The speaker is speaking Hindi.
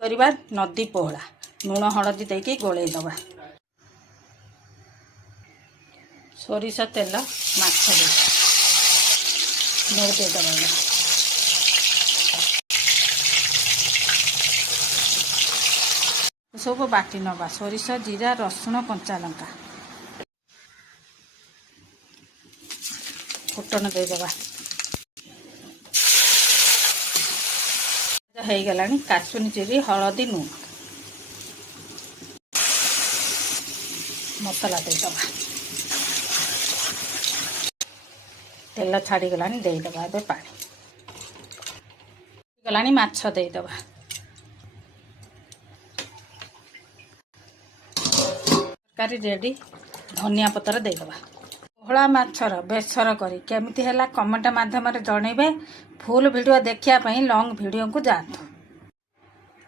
करवा नदी पोहला लुण हलदी देकी गोले दबा सोरिष तेल माछ देदबा सब बाटी नवा सोरिष जीरा रसुण कंचा लंका फुटन देदबा हो गला कासुनी चिरी हलदी लुण मसला देदबा तेल छाड़गला देदबा ए पानी गला माछ देदबा तरकारी रेडी धनिया पतर देदबा पोहला माछर बेसर करी केमिति हैला कमेंट माध्यम जनइबे फुल वीडियो देखिया पई लॉन्ग वीडियो को जातु।